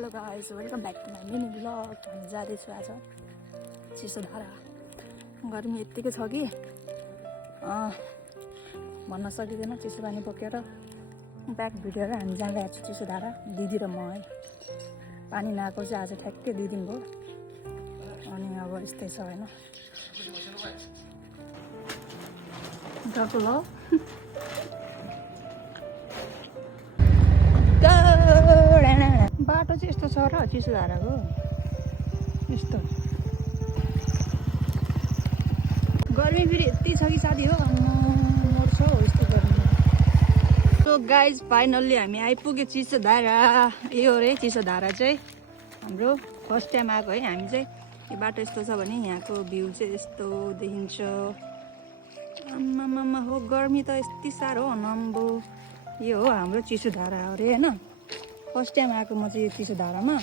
Hello guys, welcome back to my mini blog. हामी जाँदैछु आज चिसो धारा। गर्मी यत्तिकै छ कि भन्न सकिँदैन। चिसो पानी बोकेर ब्याग भिडेर हामी जाँदैछु चिसो धारा, दिदी र म है। पानी नआएको चाहिँ आज ठ्याक्कै 2 दिन भयो। अनि अब यस्तै छ होइन। डरलो बाटो चाहिँ यस्तो छ र चिसो धाराको यस्तो। गर्मी फेरि यति छ कि साथी हो, मर्छ हो यस्तो गर्मी। सो गाइज फाइनल्ली हामी आइपुग्यो चिसो धारा। यो रे चिसो धारा चाहिँ हाम्रो फर्स्ट टाइम आएको है हामी चाहिँ। यो बाटो यस्तो छ भने यहाँको भ्यू चाहिँ यस्तो देखिन्छ। आम्मामा हो गर्मी त यति साह्रो हो नम्बो। यो हो हाम्रो चिसो धारा अरे होइन। फर्स्ट टाइम आएको म चाहिँ यो चिसो धारामा।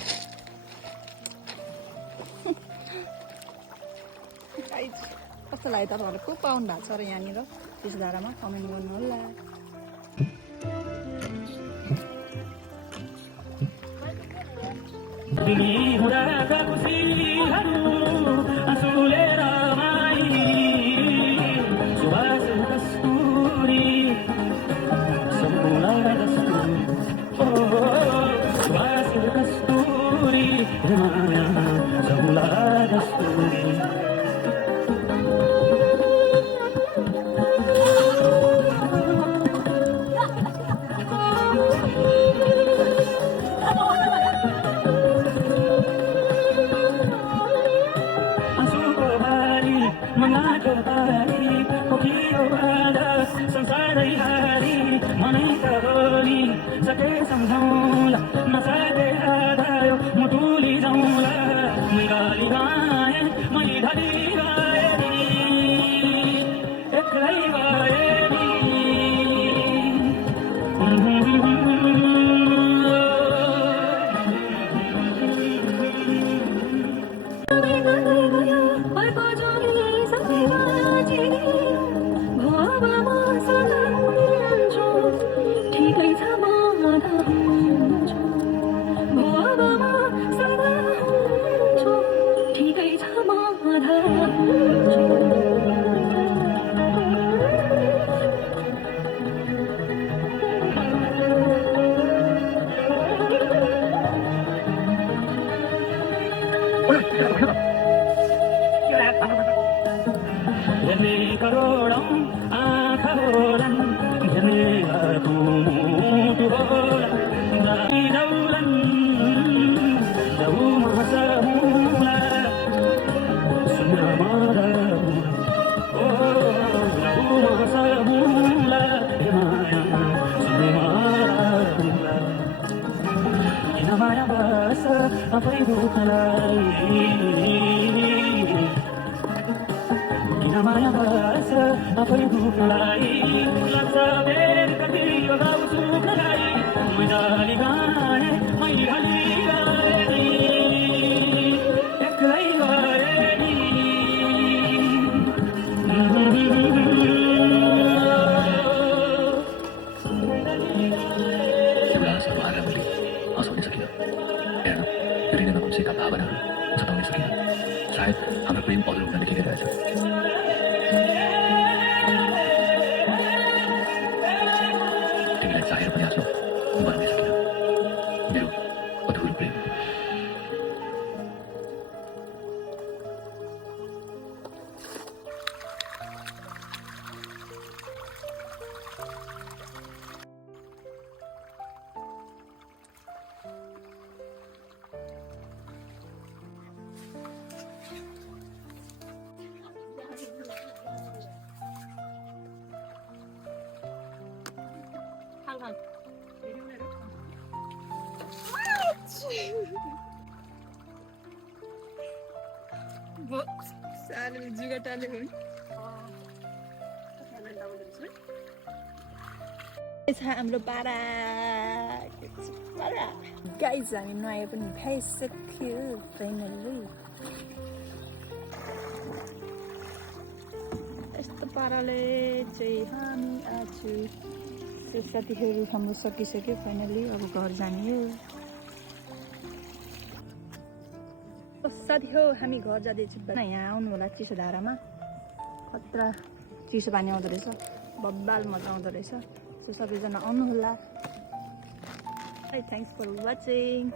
कस्तो लाग्यो तपाईँहरू? को पाउनु भएको छ र यहाँनिर चिसो धारामा? कमेन्ट गर्नु होला। सायद हाम्रो प्रेम अधुरो हुन देखिरहेछ। तिमीलाई चाहेर पनि आफ्नो बन्न सकिन मेरो अधुरो प्रेम। हाम्रो पारा गाइज हामी नुहाए पनि भ्याइसक्यो फाइनल्ली। यस्तो पाराले चाहिँ हामी आज साथीहरू हाम्रो सकिसक्यो फाइनल्ली। अब घर जाने हो। साथी हो हामी घर जाँदैछु यहाँ आउनु होला चिसो धारामा खतरा चिसो पानी आउँदो रहेछ बब्बाल मजा आउँदो रहेछ सो सबैजना आउनु होला थ्याङ्क्स फर वाचिङ